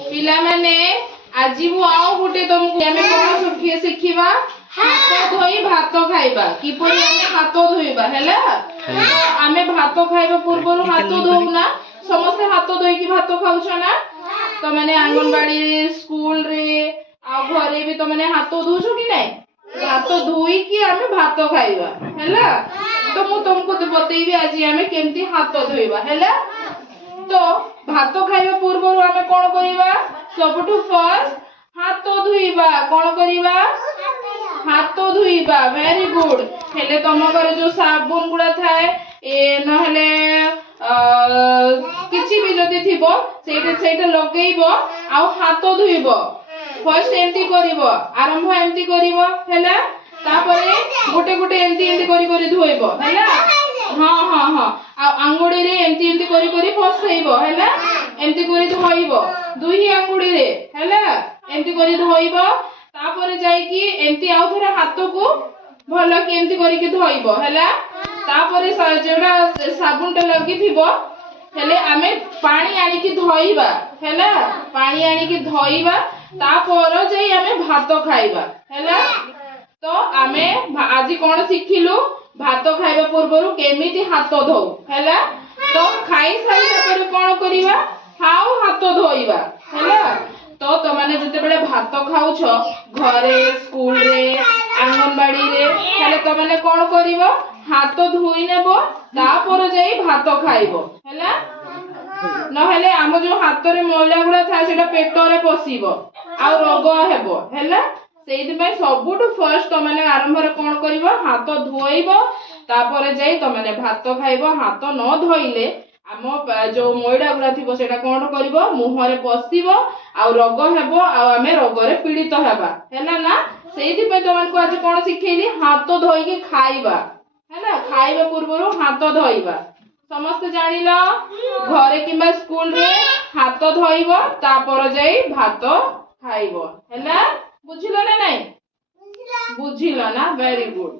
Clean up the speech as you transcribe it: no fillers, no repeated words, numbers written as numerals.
पिला माने आज मु आउ गुटे तुमको आमे कोन शिखिबा हाथ धोई भात खाइबा किपरि आमे हाथ धोइबा हैला आमे भात खाइबा पूर्व हाथ धोउना समस्त हाथ धोई की भात खाउछ ना तो माने आंगनबाड़ी स्कूल रे आ घरे भी तो माने हाथ धोउछ कि नै हाथ धोई की आमे भात खाइबा हैला तो मु तुमको बतैबी आज आमे केमती हाथ धोइबा हैला तो भात खाइबा पूर्व आमे कोन करिबा सबटु फर्स्ट हाथ धोइबा कोन करिबा हाथ धोइबा वेरी गुड हेले तम घर जो साबुन गुडा थाए ए न हेले किछि भी जदी थिबो सेटा लगेइबो आ हाथ धोइबो फर्स्ट एंटी करिवो आरंभ एंटी करिवो हैला तापरे गोटे गोटे एंटी करी धोइबो हैला हां हां हां आ अंगुडी रे एंटी करी फसैबो हैला एंटी करी धोइबो दुही अंगुडी रे हैला एंटी करी धोइबो तापरे जाई की एंटी आउ थरा हाथ को भलो की एंटी करी के धोइबो हैला तापरे जेडा साबुन टे लगी थिबो हेले आमे पानी आनी की धोइबा हैला पानी आनी की धोइबा तापर जाई आमे भात खाइबा हैला तो आमे आज कोन सिखिलु भात खाइबा पूर्वरु केमिति हाथ धो हैला तो खाई सारी तापर कोन करिबा हाउ हाथ धोइबा हैला तो तो माने जते बेले भात खाउछ घरे स्कूल रे आंगनबाड़ी रे खाले तो माने कोन करिवो हाथ धोई नेबो तापर जाई भात खाइबो हैला न हेले हम जो हाथ रे मैला गुडा था सेटा पेट रे पसिबो आ रोग हेबो हैला सेइति पय सबुटु फर्स्ट तो माने आरंभ रे कोन करिवो हाथ धोइबो तापर जाई तो माने भात खाइबो हाथ न धोइले आम जो मैडा गुडा थिबो सेटा कोन करिवो मुह रे पसिबो आ रोग हेबो आ आमे रोग रे पीड़ित हेबा हैला ना सेइति पय तो मानको आज कोन सिखेइली हाथ धोई के खाइबा हैला खाइबा पूर्वरु हाथ धोइबा समस्त जानिलो घरे किबा स्कूल रे हाथ धोइबो तापर जाई भात खाइबो हैला बुझिलो ना नाही बुझिलो ना वेरी गुड।